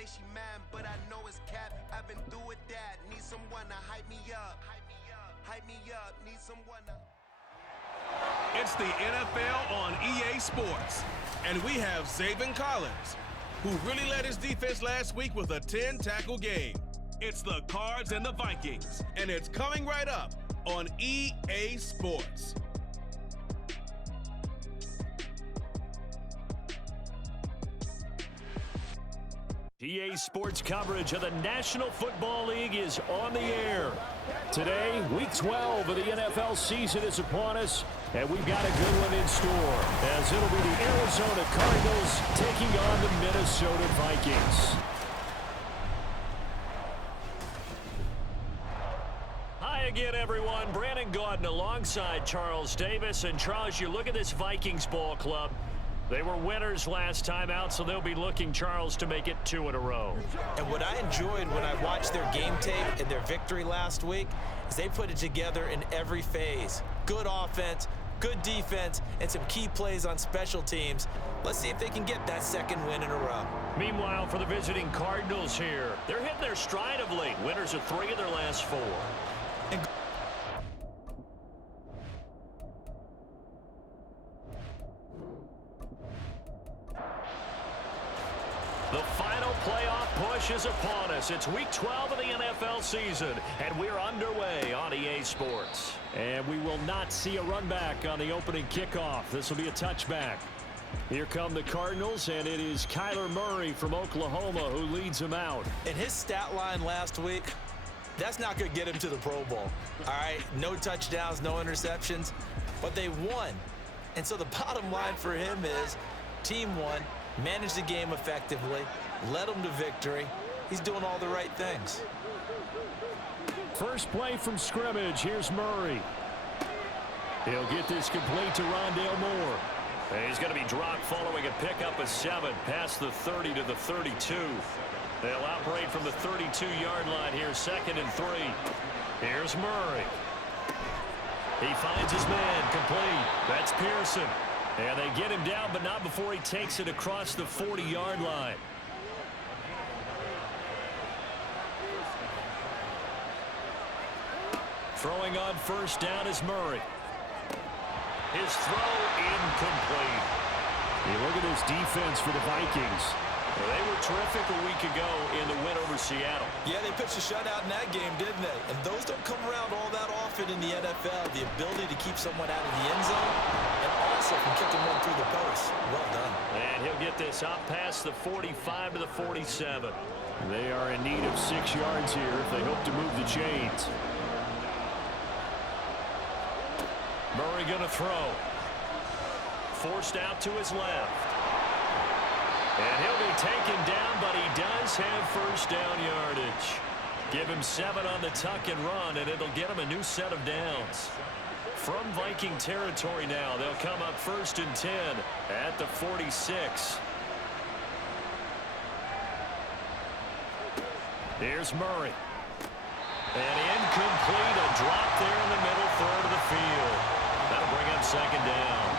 say she mine, but I know it's cap. I've been through with that. Need someone to hype me up. Hype me up. Need someone to... It's the NFL on EA Sports, and we have Zaven Collins, who really led his defense last week with a 10-tackle game. It's the Cards and the Vikings, and it's coming right up on EA Sports. EA Sports coverage of the National Football League is on the air. Today, Week 12 of the NFL season is upon us, and we've got a good one in store, as it'll be the Arizona Cardinals taking on the Minnesota Vikings. Hi again, everyone. Brandon Gaudin alongside Charles Davis. And Charles, you look at this Vikings ball club. They were winners last time out, so they'll be looking, Charles, to make it 2 in a row. And what I enjoyed when I watched their game tape and their victory last week is they put it together in every phase. Good offense, good defense, and some key plays on special teams. Let's see if they can get that second win in a row. Meanwhile, for the visiting Cardinals here, they're hitting their stride of late. Winners of 3 of their last 4. The final playoff push is upon us. It's Week 12 of the NFL season, and we're underway on EA Sports. And we will not see a run back on the opening kickoff. This will be a touchback. Here come the Cardinals, and it is Kyler Murray from Oklahoma who leads them out. And his stat line last week, that's not going to get him to the Pro Bowl. All right, no touchdowns, no interceptions, but they won. And so the bottom line for him is team won. Managed the game effectively, led them to victory. He's doing all the right things. First play from scrimmage. Here's Murray. He'll get this complete to Rondale Moore. And he's going to be dropped following a pickup of 7 past the 30 to the 32. They'll operate from the 32-yard line here, 2nd and 3. Here's Murray. He finds his man complete. That's Pearson. And they get him down, but not before he takes it across the 40-yard line. Throwing on first down is Murray. His throw incomplete. You look at this defense for the Vikings. Well, they were terrific a week ago in the win over Seattle. Yeah, they pitched a shutout in that game, didn't they? And those don't come around all that often in the NFL. The ability to keep someone out of the end zone and also from kicking one through the post. Well done. And he'll get this up past the 45 to the 47. They are in need of 6 yards here if they hope to move the chains. Murray going to throw. Forced out to his left. And he'll be taken down, but he does have first down yardage. Give him 7 on the tuck and run, and it'll get him a new set of downs. From Viking territory now, they'll come up 1st and 10 at the 46. Here's Murray. And incomplete, a drop there in the middle third of the field. That'll bring up 2nd down.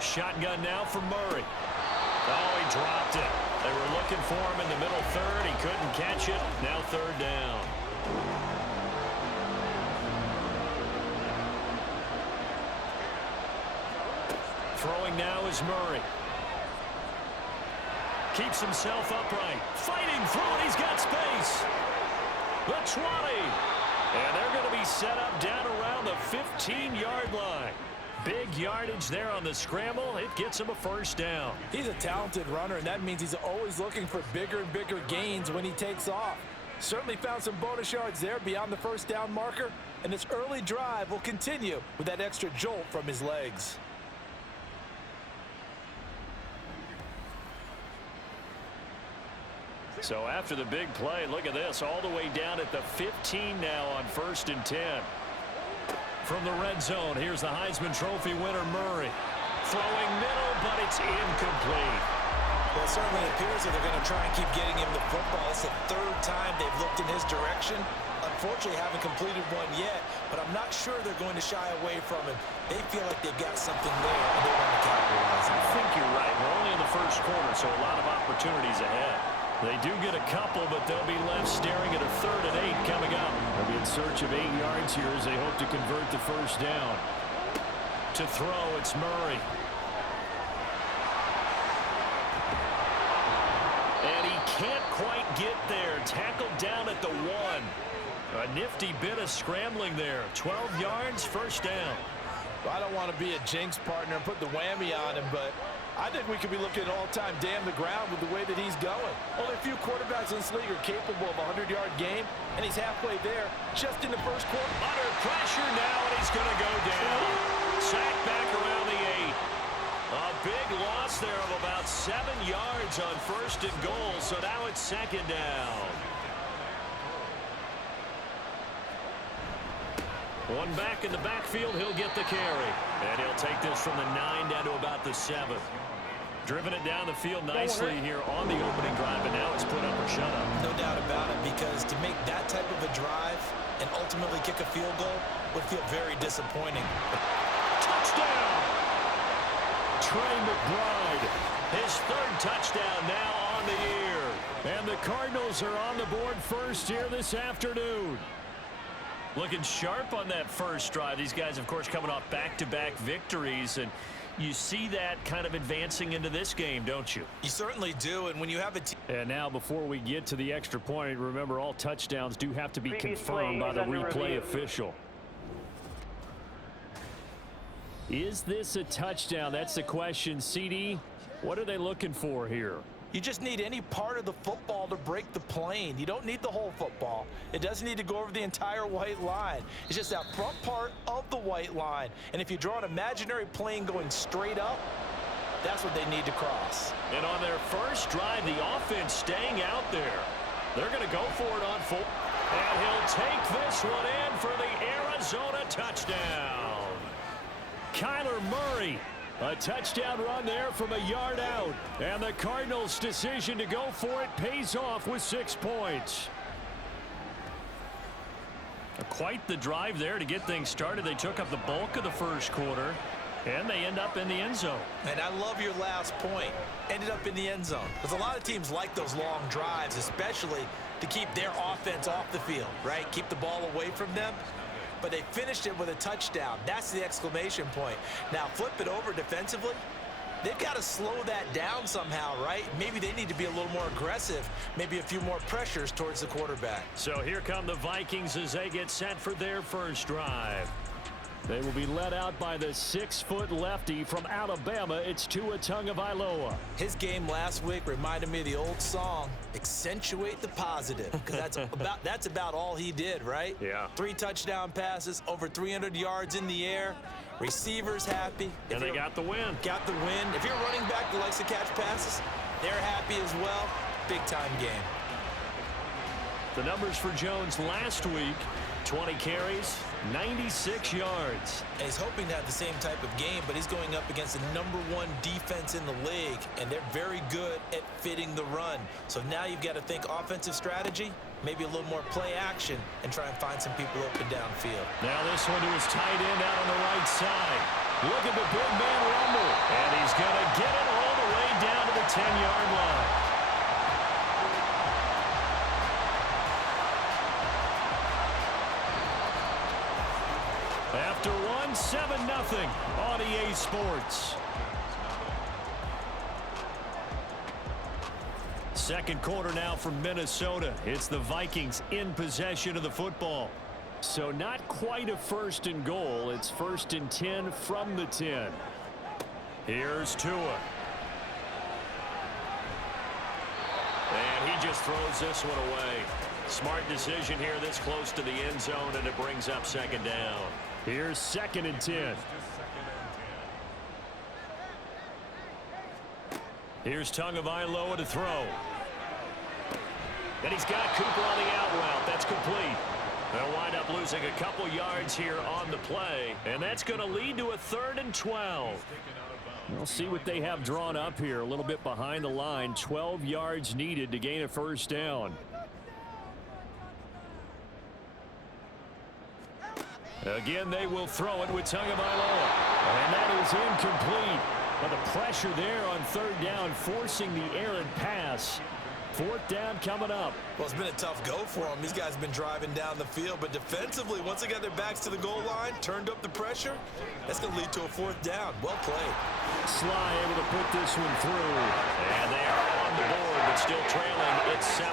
Shotgun now for Murray. Oh, he dropped it. They were looking for him in the middle third. He couldn't catch it. Now 3rd down. Throwing now is Murray. Keeps himself upright. Fighting through it. He's got space. The 20. And they're going to be set up down around the 15-yard line. Big yardage there on the scramble. It gets him a first down. He's a talented runner, and that means he's always looking for bigger and bigger gains when he takes off. Certainly found some bonus yards there beyond the first down marker, and this early drive will continue with that extra jolt from his legs. So after the big play, look at this, all the way down at the 15 now on 1st and 10. From the red zone, here's the Heisman Trophy winner, Murray. Throwing middle, but it's incomplete. Well, it certainly appears that they're going to try and keep getting him the football. It's the 3rd time they've looked in his direction. A Unfortunately, haven't completed one yet, but I'm not sure they're going to shy away from it. They feel like they've got something there, and they want to capitalize on it. I think you're right. We're only in the first quarter, so a lot of opportunities ahead. They do get a couple, but they'll be left staring at a 3rd and 8 coming up. They'll be in search of 8 yards here as they hope to convert the first down. To throw, it's Murray. And he can't quite get there. Tackled down at the 1. A nifty bit of scrambling there. 12 yards, first down. Well, I don't want to be a jinx partner and put the whammy on him, but I think we could be looking at all-time damn the ground with the way that he's going. Only a few quarterbacks in this league are capable of a 100-yard game, and he's halfway there just in the first quarter. Under pressure now, and he's going to go down. Sacked back around the 8. A big loss there of about 7 yards on 1st and goal, so now it's 2nd down. One back in the backfield, he'll get the carry. And he'll take this from the 9 down to about the 7. Driven it down the field nicely here on the opening drive, but now it's put up or shut up. No doubt about it, because to make that type of a drive and ultimately kick a field goal would feel very disappointing. Touchdown! Trey McBride, his 3rd touchdown now on the year. And the Cardinals are on the board first here this afternoon. Looking sharp on that first drive. These guys, of course, coming off back-to-back victories, and you see that kind of advancing into this game, don't you? You certainly do, and when you have a team... And now, before we get to the extra point, remember, all touchdowns do have to be confirmed by the replay official. Is this a touchdown? That's the question. CD, what are they looking for here? You just need any part of the football to break the plane. You don't need the whole football. It doesn't need to go over the entire white line. It's just that front part of the white line. And if you draw an imaginary plane going straight up, that's what they need to cross. And on their first drive, the offense staying out there. They're going to go for it on full. And he'll take this one in for the Arizona touchdown. Kyler Murray. A touchdown run there from a yard out. And the Cardinals' decision to go for it pays off with 6 points. Quite the drive there to get things started. They took up the bulk of the first quarter, and they end up in the end zone. And I love your last point. Ended up in the end zone. Because a lot of teams like those long drives, especially to keep their offense off the field, right? Keep the ball away from them. But they finished it with a touchdown. That's the exclamation point. Now flip it over defensively. They've got to slow that down somehow, right? Maybe they need to be a little more aggressive. Maybe a few more pressures towards the quarterback. So here come the Vikings as they get set for their first drive. They will be led out by the 6-foot lefty from Alabama. It's Tua Tagovailoa. His game last week reminded me of the old song, Accentuate the Positive, because that's about all he did, right? Yeah. 3 touchdown passes, over 300 yards in the air. Receivers happy. And they got the win. Got the win. If you're running back that likes to catch passes, they're happy as well. Big-time game. The numbers for Jones last week, 20 carries, 96 yards. And he's hoping to have the same type of game, but he's going up against the #1 defense in the league, and they're very good at fitting the run. So now you've got to think offensive strategy, maybe a little more play action, and try and find some people open downfield. Now this one to his tight end out on the right side. Look at the big man rumble. And he's going to get it all the way down to the 10-yard line. After one, 7-0 on EA Sports. Second quarter now from Minnesota. It's the Vikings in possession of the football. So not quite a 1st and goal. It's 1st and 10 from the 10. Here's Tua. And he just throws this one away. Smart decision here this close to the end zone, and it brings up 2nd down. Here's 2nd and 10. Here's Tagovailoa to throw. And he's got Cooper on the out route. That's complete. They'll wind up losing a couple yards here on the play. And that's going to lead to a 3rd and 12. We'll see what they have drawn up here. A little bit behind the line. 12 yards needed to gain a 1st down. Again, they will throw it with Tagovailoa. And that is incomplete. But the pressure there on third down, forcing the errant pass. Fourth down coming up. Well, it's been a tough go for them. These guys have been driving down the field, but defensively, once they got their backs to the goal line, turned up the pressure, that's going to lead to a fourth down. Well played. Sly able to put this one through. And they are on the board, but still trailing. It's 7-3.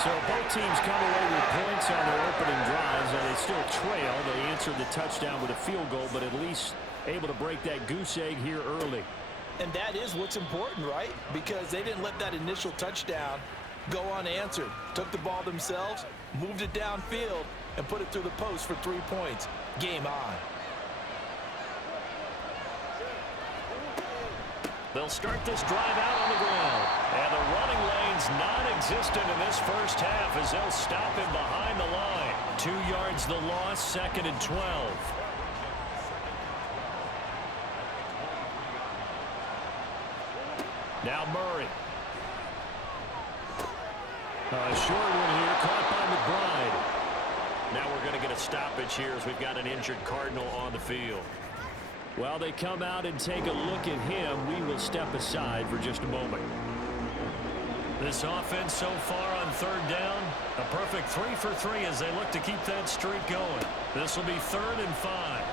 So both teams come away with points on their opening drives, and they still trail. They answered the touchdown with a field goal, but at least able to break that goose egg here early. And that is what's important, right? Because they didn't let that initial touchdown go unanswered. Took the ball themselves, moved it downfield, and put it through the post for 3 points. Game on. They'll start this drive out on the ground. And the running lane's non-existent in this first half as they'll stop him behind the line. 2 yards the loss, 2nd and 12. Now Murray. A short one here, caught by McBride. Now we're going to get a stoppage here as we've got an injured Cardinal on the field. While they come out and take a look at him, we will step aside for just a moment. This offense so far on third down, a perfect 3 for 3 as they look to keep that streak going. This will be 3rd and 5.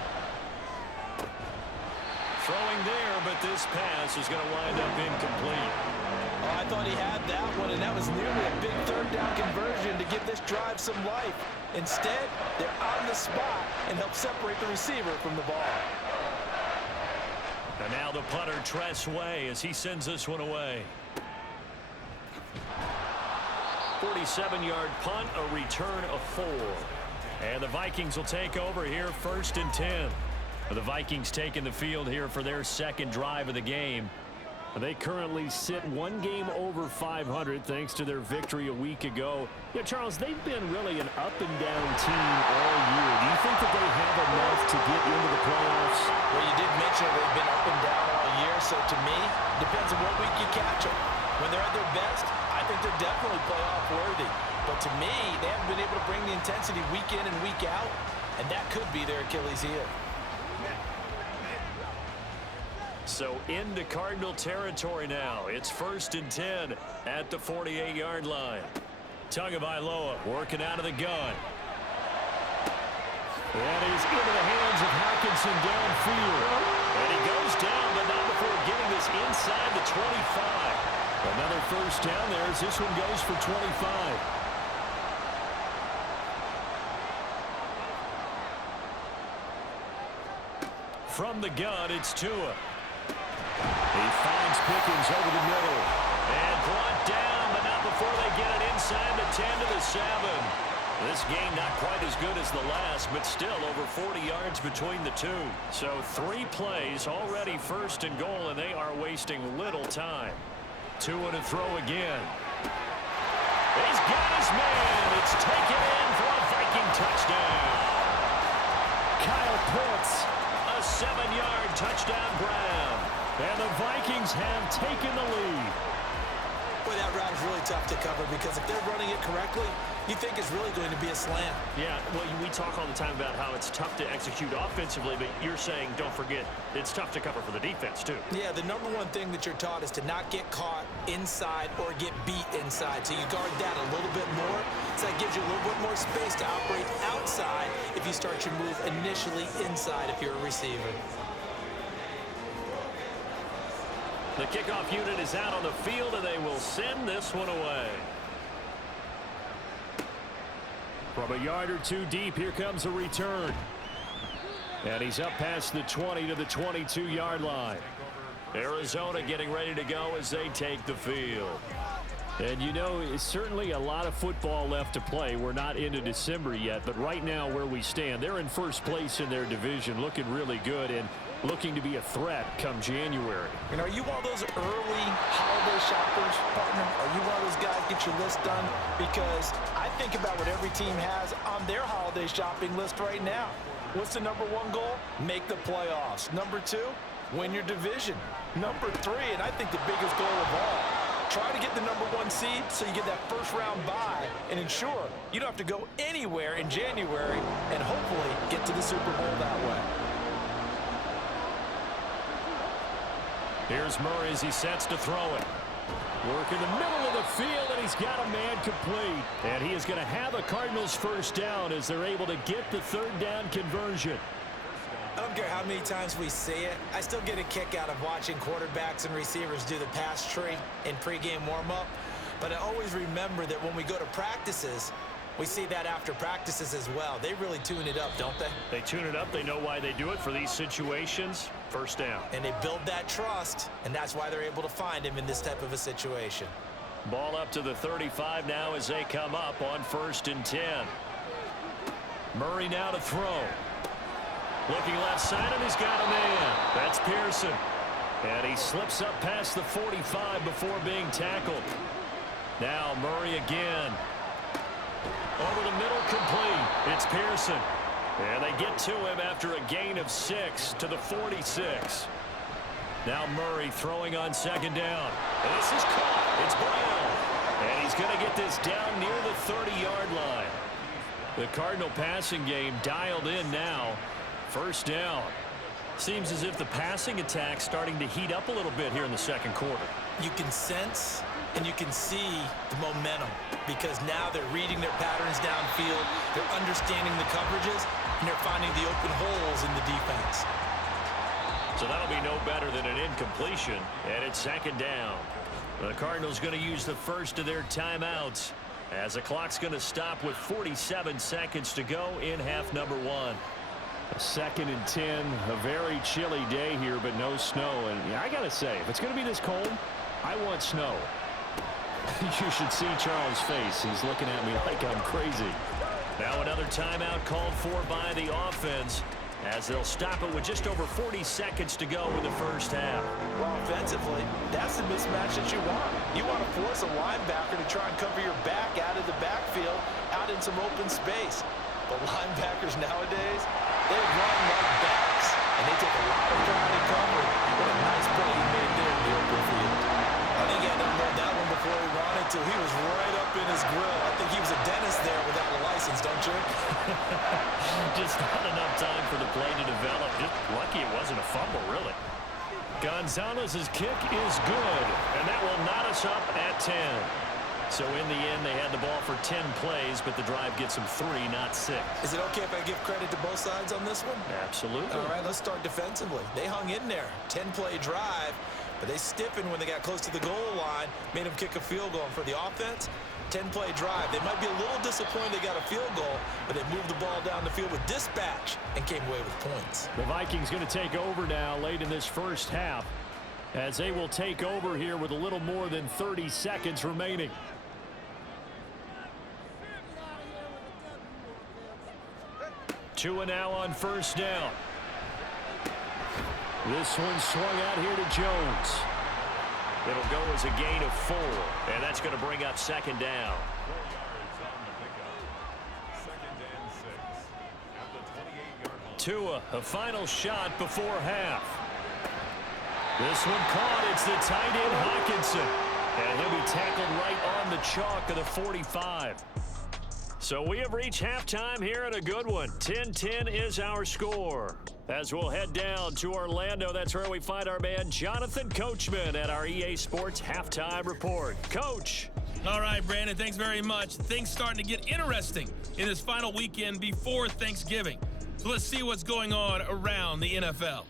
Throwing there, but this pass is going to wind up incomplete. Oh, I thought he had that one, and that was nearly a big third down conversion to give this drive some life. Instead, they're on the spot and help separate the receiver from the ball. And now the punter, Tress Way, as he sends this one away. 47-yard punt, a return of 4. And the Vikings will take over here, 1st and 10. The Vikings taking the field here for their second drive of the game. They currently sit 1 game over 500 thanks to their victory a week ago. Yeah, Charles, they've been really an up-and-down team all year. Do you think that they have enough to get into the playoffs? Well, you did mention they've been up and down all year, so to me, depends on what week you catch them. When they're at their best, I think they're definitely playoff worthy. But to me, they haven't been able to bring the intensity week in and week out, and that could be their Achilles heel. So into Cardinal territory now. It's 1st and 10 at the 48-yard line. Tagovailoa working out of the gun. And he's into the hands of Hockenson downfield. And he goes down, but not before getting this inside the 25. Another first down there as this one goes for 25. From the gun, it's Tua. He finds Pickens over the middle. And brought down, but not before they get it inside the 10 to the 7. This game not quite as good as the last, but still over 40 yards between the two. So 3 plays, already 1st and goal, and they are wasting little time. Tua to throw again. He's got his man. It's taken in for a Viking touchdown. Kyle Pitts, a 7-yard touchdown grab. And the Vikings have taken the lead. Boy, that route is really tough to cover because if they're running it correctly, you think it's really going to be a slant. Yeah, well, we talk all the time about how it's tough to execute offensively, but you're saying, don't forget, it's tough to cover for the defense, too. Yeah, the number one thing that you're taught is to not get caught inside or get beat inside. So you guard that a little bit more. So that gives you a little bit more space to operate outside if you start your move initially inside if you're a receiver. The kickoff unit is out on the field, and they will send this one away. From a yard or 2 deep, here comes a return. And he's up past the 20 to the 22-yard line. Arizona getting ready to go as they take the field. And you know, it's certainly a lot of football left to play. We're not into December yet, but right now where we stand, they're in first place in their division, looking really good and looking to be a threat come January. And are you one of those early holiday shoppers, partner? Are you one of those guys get your list done? Because I think about what every team has on their holiday shopping list right now. What's the number 1 goal? Make the playoffs. Number 2, win your division. Number 3, and I think the biggest goal of all, try to get the number 1 seed so you get that first round bye and ensure you don't have to go anywhere in January and hopefully to the Super Bowl that way. Here's Murray as he sets to throw it. Work in the middle of the field, and he's got a man complete. And he is going to have a Cardinals first down as they're able to get the third down conversion. I don't care how many times we see it. I still get a kick out of watching quarterbacks and receivers do the pass tree in pregame warm-up. But I always remember that when we go to practices, we see that after practices as well. They really tune it up, don't they? They tune it up. They know why they do it for these situations. First down. And they build that trust, and that's why they're able to find him in this type of a situation. Ball up to the 35 now as they come up on 1st and 10. Murray now to throw. Looking left side, and he's got a man. That's Pearson. And he slips up past the 45 before being tackled. Now Murray again. Over the middle, complete. It's Pearson. And they get to him after a gain of 6 to the 46. Now Murray throwing on 2nd down. And this is caught. It's Brown. And he's going to get this down near the 30-yard line. The Cardinal passing game dialed in now. First down. Seems as if the passing attack's starting to heat up a little bit here in the second quarter. You can sense and you can see the momentum because now they're reading their patterns downfield, they're understanding the coverages, and they're finding the open holes in the defense. So that'll be no better than an incompletion, and it's 2nd down. The Cardinals going to use the first of their timeouts as the clock's going to stop with 47 seconds to go in half number 1. 2nd and 10, a very chilly day here, but no snow. And yeah, I got to say, if it's going to be this cold, I want snow. You should see Charles' face. He's looking at me like I'm crazy. Now another timeout called for by the offense as they'll stop it with just over 40 seconds to go in the first half. Well, offensively, that's the mismatch that you want. You want to force a linebacker to try and cover your back out of the backfield, out in some open space. But linebackers nowadays, they run like backs, and they take a lot of pride in covering. What a nice play he made there in the open field. I think he had to unload that one before he wanted to. He was right up in his grill. I think he was a dentist there without a license, don't you? Just not enough time for the play to develop. Just lucky it wasn't a fumble, really. Gonzalez's kick is good, and that will knot us up at 10. So in the end, they had the ball for 10 plays, but the drive gets them 3, not 6. Is it okay if I give credit to both sides on this one? Absolutely. All right, let's start defensively. They hung in there. 10-play drive, but they stiffened when they got close to the goal line, made them kick a field goal. And for the offense, 10-play drive. They might be a little disappointed they got a field goal, but they moved the ball down the field with dispatch and came away with points. The Vikings going to take over now late in this first half as they will take over here with a little more than 30 seconds remaining. Tua now on first down. This one swung out here to Jones. It'll go as a gain of 4, and that's going to bring up 2nd down. Tua, a final shot before half. This one caught. It's the tight end Hawkinson, and he'll be tackled right on the chalk of the 45. So we have reached halftime here at a good one. 10-10 is our score. As we'll head down to Orlando, that's where we find our man Jonathan Coachman at our EA Sports Halftime Report. Coach. All right, Brandon, thanks very much. Things starting to get interesting in this final weekend before Thanksgiving. So let's see what's going on around the NFL.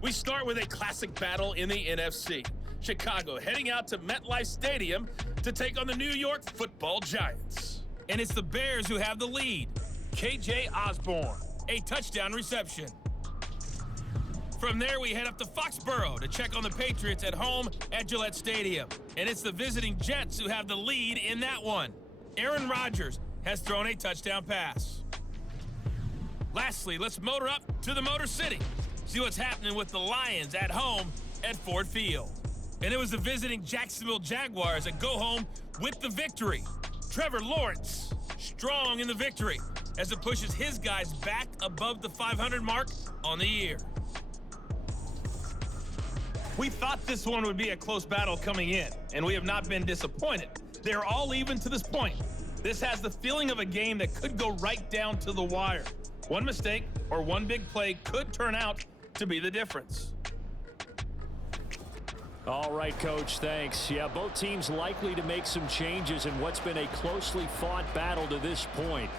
We start with a classic battle in the NFC. Chicago heading out to MetLife Stadium to take on the New York Football Giants. And it's the Bears who have the lead. K.J. Osborne, a touchdown reception. From there, we head up to Foxborough to check on the Patriots at home at Gillette Stadium. And it's the visiting Jets who have the lead in that one. Aaron Rodgers has thrown a touchdown pass. Lastly, let's motor up to the Motor City. See what's happening with the Lions at home at Ford Field. And it was the visiting Jacksonville Jaguars that go home with the victory. Trevor Lawrence, strong in the victory as it pushes his guys back above the 500 mark on the year. We thought this one would be a close battle coming in, and we have not been disappointed. They're all even to this point. This has the feeling of a game that could go right down to the wire. One mistake or one big play could turn out to be the difference. All right, Coach, thanks. Yeah, both teams likely to make some changes in what's been a closely fought battle to this point.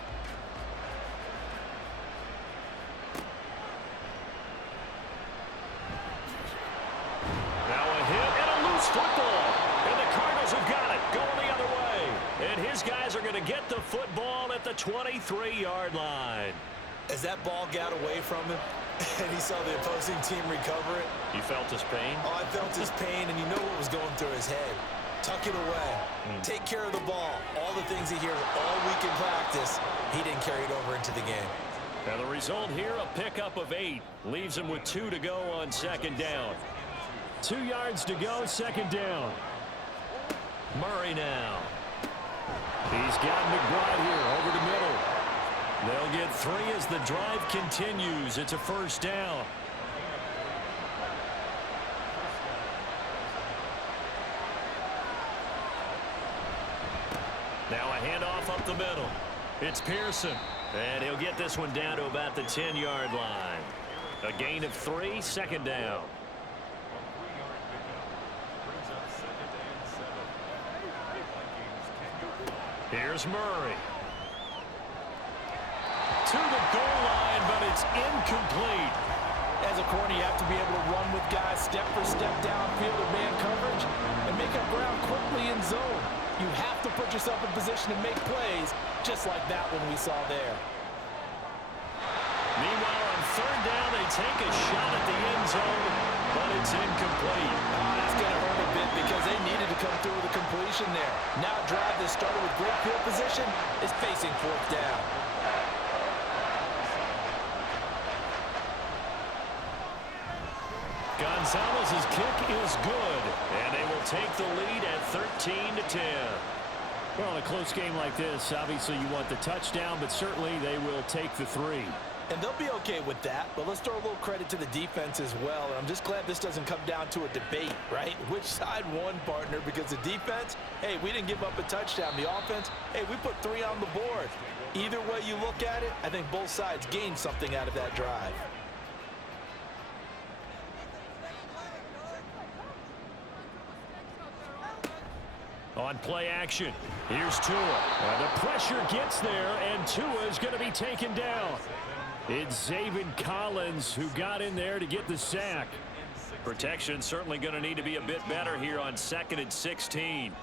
Now a hit and a loose football. And the Cardinals have got it, going the other way. And his guys are going to get the football at the 23-yard line. As that ball got away from him, and he saw the opposing team recover it. You felt his pain? Oh, I felt his pain, and you know what was going through his head. Tuck it away. Take care of the ball. All the things he hears all week in practice, he didn't carry it over into the game. And the result here, a pickup of 8. Leaves him with 2 to go on second down. 2 yards to go, second down. Murray now. He's got McBride here over the middle. They'll get 3 as the drive continues. It's a first down. Now a handoff up the middle. It's Pearson. And he'll get this one down to about the 10-yard line. A gain of 3, second down. Here's Murray. To the goal line, but it's incomplete. As a corner, you have to be able to run with guys step for step downfield in man coverage and make up ground quickly in zone. You have to put yourself in position to make plays, just like that one we saw there. Meanwhile, on third down, they take a shot at the end zone, but it's incomplete. That's going to hurt a bit because they needed to come through with a completion there. Now a drive that started with great field position is facing fourth down. Gonzalez's kick is good, and they will take the lead at 13-10. Well, in a close game like this, obviously you want the touchdown, but certainly they will take the 3. And they'll be okay with that, but let's throw a little credit to the defense as well. And I'm just glad this doesn't come down to a debate, right? Which side won, partner? Because the defense, hey, we didn't give up a touchdown. The offense, hey, we put 3 on the board. Either way you look at it, I think both sides gained something out of that drive. On play action, here's Tua. And the pressure gets there, and Tua is going to be taken down. It's Zaven Collins who got in there to get the sack. Protection certainly going to need to be a bit better here on 2nd and 16.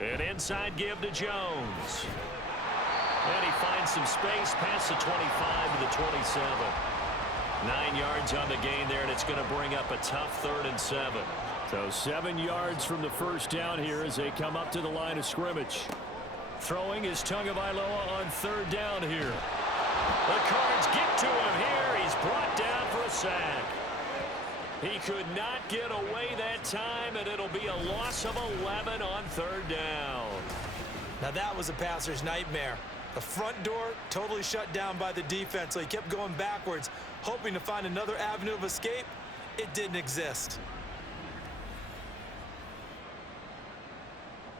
An inside give to Jones. And he finds some space past the 25 to the 27. 9 yards on the gain there, and it's going to bring up a tough 3rd and 7. So 7 yards from the first down here as they come up to the line of scrimmage. Throwing is Tagovailoa on 3rd down here. The Cards get to him here. He's brought down for a sack. He could not get away that time, and it'll be a loss of 11 on 3rd down. Now that was a passer's nightmare. The front door totally shut down by the defense, so he kept going backwards, hoping to find another avenue of escape. It didn't exist.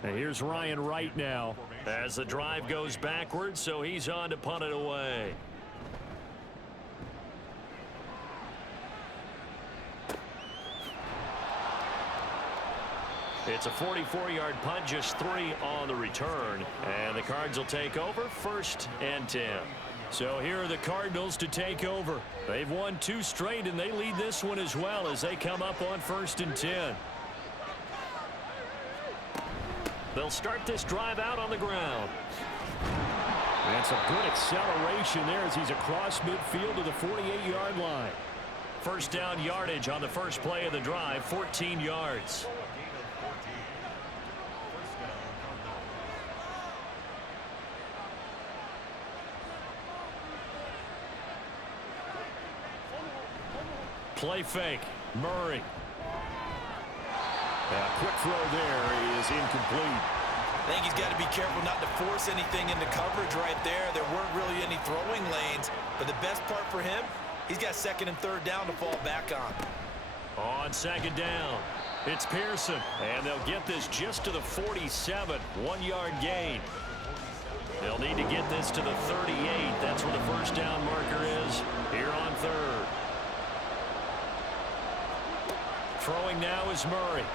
And here's Ryan Wright now as the drive goes backwards, so he's on to punt it away. It's a 44-yard punt, just 3 on the return. And the Cards will take over 1st and 10. So here are the Cardinals to take over. They've won 2 straight, and they lead this one as well as they come up on 1st and 10. They'll start this drive out on the ground. That's a good acceleration there as he's across midfield to the 48-yard line. First down yardage on the first play of the drive, 14 yards. Play fake. Murray. A quick throw there is incomplete. I think he's got to be careful not to force anything into coverage right there. There weren't really any throwing lanes, but the best part for him, he's got 2nd and 3rd down to fall back on. On 2nd down, it's Pearson, and they'll get this just to the 47, 1-yard gain. They'll need to get this to the 38. That's where the first down marker is here on third. Throwing now is Murray.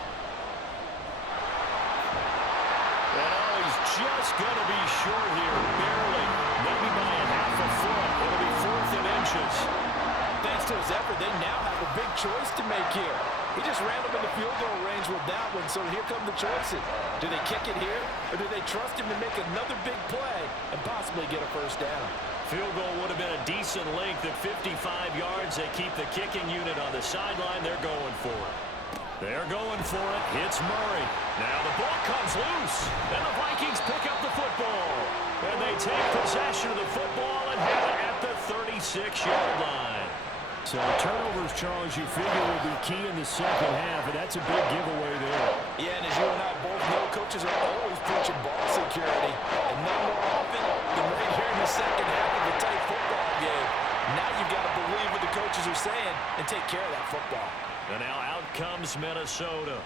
And he's just going to be short here, barely, maybe by a half a foot. It'll be 4th and inches. Thanks to his effort, they now have a big choice to make here. He just ran them in the field goal range with that one, so here come the choices. Do they kick it here, or do they trust him to make another big play and possibly get a first down? Field goal would have been a decent length at 55 yards. They keep the kicking unit on the sideline. They're going for it. They're going for it. It's Murray. Now the ball comes loose, and the Vikings pick up the football. And they take possession of the football and have it at the 36-yard line. So turnovers, Charles, you figure will be key in the second half, and that's a big giveaway there. Yeah, and as you and I both know, coaches are always preaching ball security, and none more often than right here in the second half of a tight football game. Now you've got to believe what the coaches are saying and take care of that football. And now out comes Minnesota.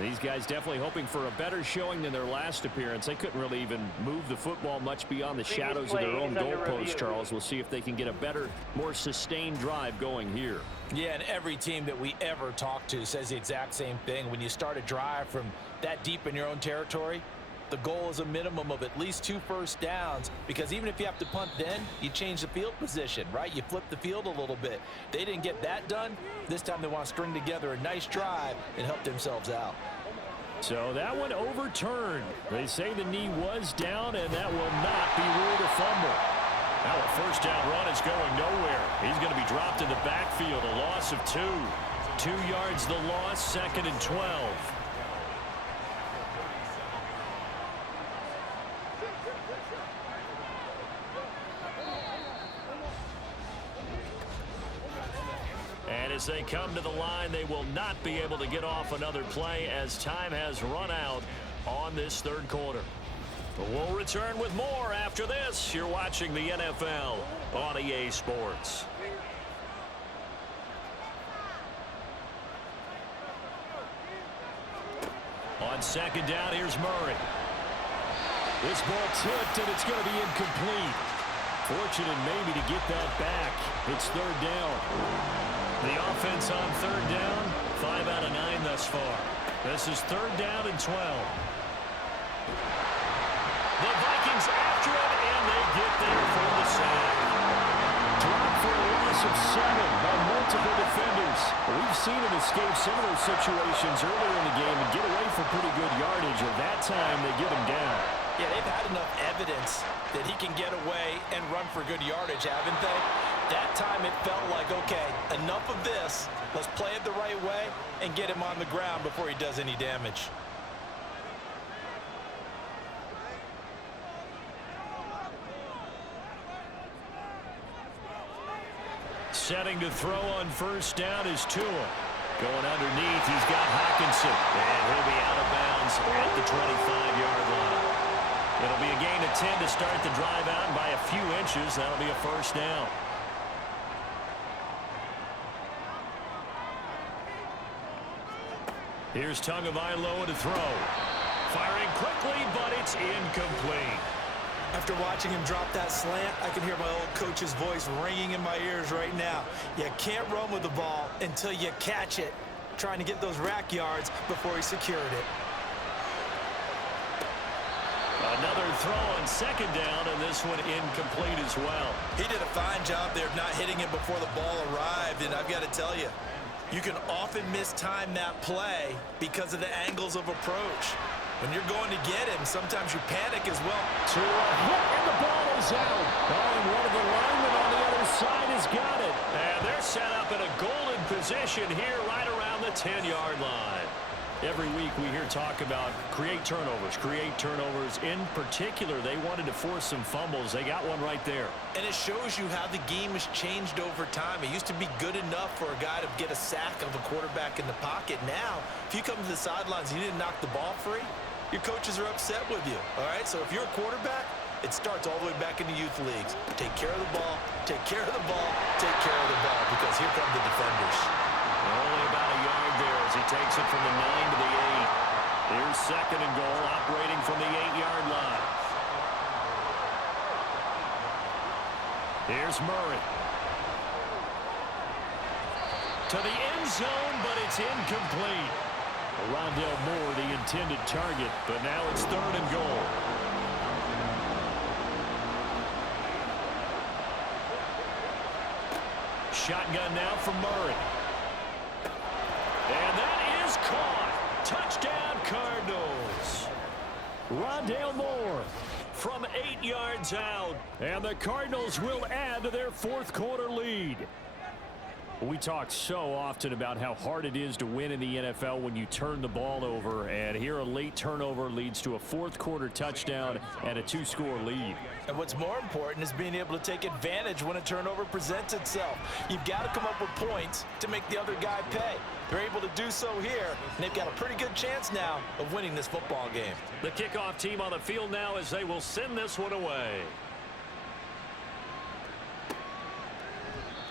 These guys definitely hoping for a better showing than their last appearance. They couldn't really even move the football much beyond the shadows of their own goalpost, Charles. We'll see if they can get a better, more sustained drive going here. Yeah, and every team that we ever talk to says the exact same thing. When you start a drive from that deep in your own territory, the goal is a minimum of at least 2 first downs, because even if you have to punt then, you change the field position, right? You flip the field a little bit. They didn't get that done. This time they want to string together a nice drive and help themselves out. So that one overturned. They say the knee was down, and that will not be ruled a fumble. Now a first down run is going nowhere. He's going to be dropped in the backfield, a loss of 2. 2 yards the loss, 2nd and 12. And as they come to the line, they will not be able to get off another play as time has run out on this third quarter. We'll return with more after this. You're watching the NFL on EA Sports. On second down, here's Murray. This ball tipped, and it's going to be incomplete. Fortunate maybe to get that back. It's third down. The offense on third down, 5 out of 9 thus far. This is third down and 12. The Vikings after it, and they get there for the sack. Dropped for a loss of 7 by multiple defenders. We've seen him escape some of those situations earlier in the game and get away for pretty good yardage, and that time they get him down. Yeah, they've had enough evidence that he can get away and run for good yardage, haven't they? That time it felt like, okay, enough of this. Let's play it the right way and get him on the ground before he does any damage. Setting to throw on first down is Tua. Going underneath, he's got Hockenson. And he'll be out of bounds at the 25-yard line. It'll be a gain of 10 to start the drive out, and by a few inches, that'll be a first down. Here's Tagovailoa to throw. Firing quickly, but it's incomplete. After watching him drop that slant, I can hear my old coach's voice ringing in my ears right now. You can't run with the ball until you catch it, trying to get those rack yards before he secured it. Another throw on second down, and this one incomplete as well. He did a fine job there of not hitting it before the ball arrived, and I've got to tell you, you can often mistime that play because of the angles of approach. When you're going to get him, sometimes you panic as well. To a hit, and the ball is out. And one of the linemen on the other side has got it. And they're set up in a golden position here right around the 10-yard line. Every week we hear talk about create turnovers. In particular, they wanted to force some fumbles. They got one right there. And it shows you how the game has changed over time. It used to be good enough for a guy to get a sack of a quarterback in the pocket. Now, if you come to the sidelines and you didn't knock the ball free, your coaches are upset with you. All right, so if you're a quarterback, it starts all the way back in the youth leagues. Take care of the ball, take care of the ball, take care of the ball, because here come the defenders. Only about a yard there as he takes it from the 9 to the 8. Here's second and goal, operating from the 8-yard line. Here's Murray. To the end zone, but it's incomplete. Rondale Moore, the intended target, but now it's 3rd and goal. Shotgun now from Murray. And that is caught. Touchdown, Cardinals. Rondale Moore from 8 yards out. And the Cardinals will add to their 4th quarter lead. We talk so often about how hard it is to win in the NFL when you turn the ball over, and here a late turnover leads to a 4th quarter touchdown and a 2-score lead. And what's more important is being able to take advantage when a turnover presents itself. You've got to come up with points to make the other guy pay. They're able to do so here, and they've got a pretty good chance now of winning this football game. The kickoff team on the field now as they will send this one away.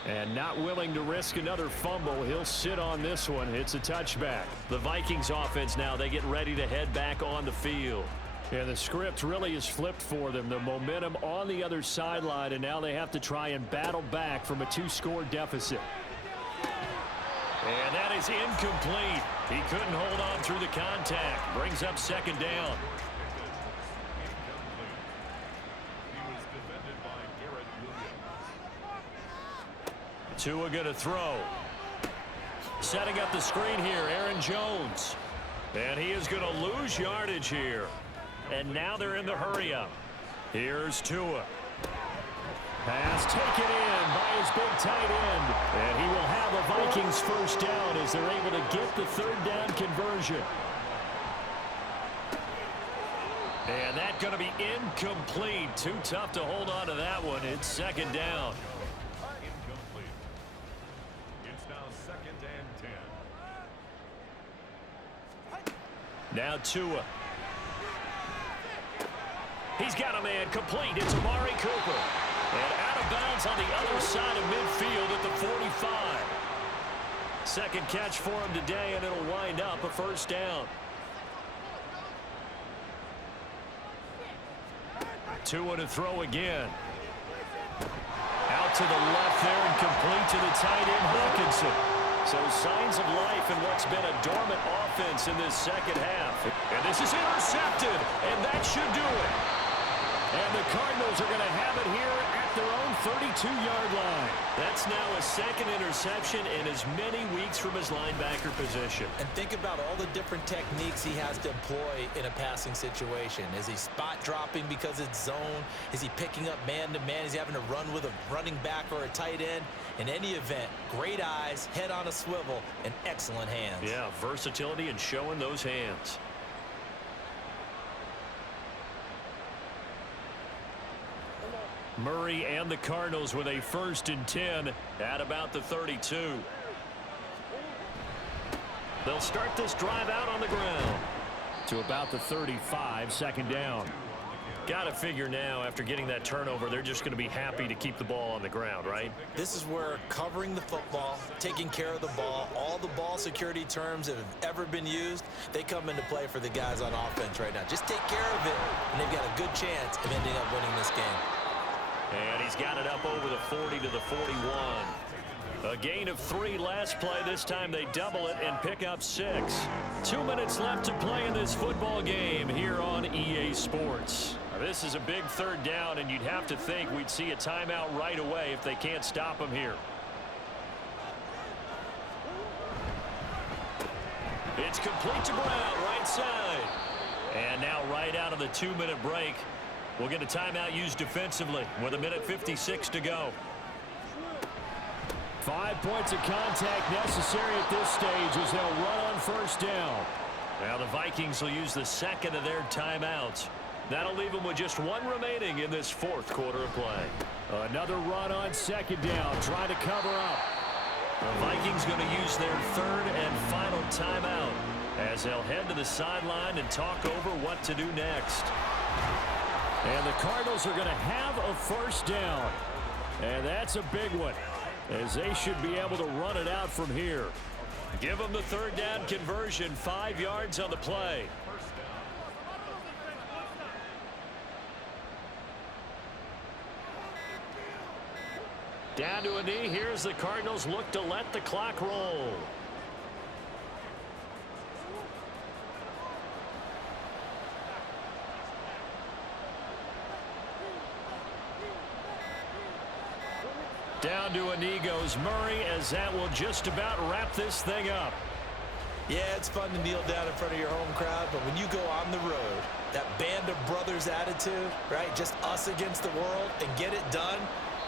And not willing to risk another fumble. He'll sit on this one. It's a touchback. The Vikings offense now, they get ready to head back on the field. And the script really is flipped for them. The momentum on the other sideline, and now they have to try and battle back from a 2-score deficit. And that is incomplete. He couldn't hold on through the contact. Brings up 2nd down. Tua going to throw. Setting up the screen here, Aaron Jones. And he is going to lose yardage here. And now they're in the hurry-up. Here's Tua. Pass taken in by his big tight end. And he will have a Vikings 1st down as they're able to get the 3rd down conversion. And that's going to be incomplete. Too tough to hold on to that one. It's 2nd down. Now Tua. He's got a man complete. It's Amari Cooper. And out of bounds on the other side of midfield at the 45. 2nd catch for him today, and it'll wind up a 1st down. Tua to throw again. Out to the left there and complete to the tight end, Hawkinson. So signs of life in what's been a dormant offense in this 2nd half. And this is intercepted, and that should do it. And the Cardinals are going to have it here at their own 32-yard line. That's now a 2nd interception in as many weeks from his linebacker position. And think about all the different techniques he has to employ in a passing situation. Is he spot dropping because it's zone? Is he picking up man-to-man? Is he having to run with a running back or a tight end? In any event, great eyes, head on a swivel, and excellent hands. Yeah, versatility and showing those hands. Murray and the Cardinals with a 1st and 10 at about the 32. They'll start this drive out on the ground to about the 35, 2nd down. Got to figure now, after getting that turnover, they're just going to be happy to keep the ball on the ground, right? This is where covering the football, taking care of the ball, all the ball security terms that have ever been used, they come into play for the guys on offense right now. Just take care of it, and they've got a good chance of ending up winning this game. And he's got it up over the 40 to the 41. A gain of 3 last play. This time they double it and pick up 6. 2 minutes left to play in this football game here on EA Sports. This is a big 3rd down, and you'd have to think we'd see a timeout right away if they can't stop him here. It's complete to Brown, right side. And now right out of the 2-minute break, we'll get a timeout used defensively with 1:56 to go. 5 points of contact necessary at this stage as they'll run on 1st down. Now the Vikings will use the 2nd of their timeouts. That'll leave them with just 1 remaining in this 4th quarter of play. Another run on 2nd down, trying to cover up. The Vikings going to use their 3rd and final timeout as they'll head to the sideline and talk over what to do next. And the Cardinals are going to have a 1st down. And that's a big one, as they should be able to run it out from here. Give them the 3rd down conversion, 5 yards on the play. Down to a knee. Here's the Cardinals look to let the clock roll. Down to a knee goes Murray, as that will just about wrap this thing up. Yeah, it's fun to kneel down in front of your home crowd, but when you go on the road, that band of brothers attitude, right? Just us against the world and get it done.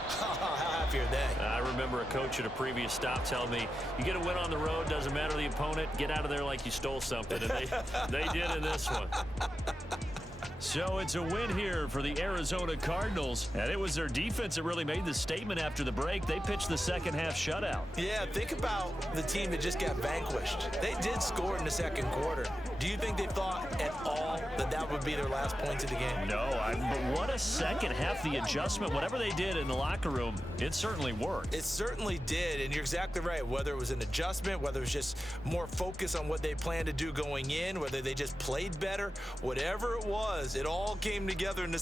How happy are they? I remember a coach at a previous stop telling me, you get a win on the road, doesn't matter the opponent, get out of there like you stole something. And they did in this one. So it's a win here for the Arizona Cardinals. And it was their defense that really made the statement after the break. They pitched the second half shutout. Yeah, think about the team that just got vanquished. They did score in the second quarter. Do you think they thought at all that that would be their last points of the game? No, but what a second half. The adjustment, whatever they did in the locker room, it certainly worked. It certainly did, and you're exactly right. Whether it was an adjustment, whether it was just more focus on what they planned to do going in, whether they just played better, whatever it was, it all came together in the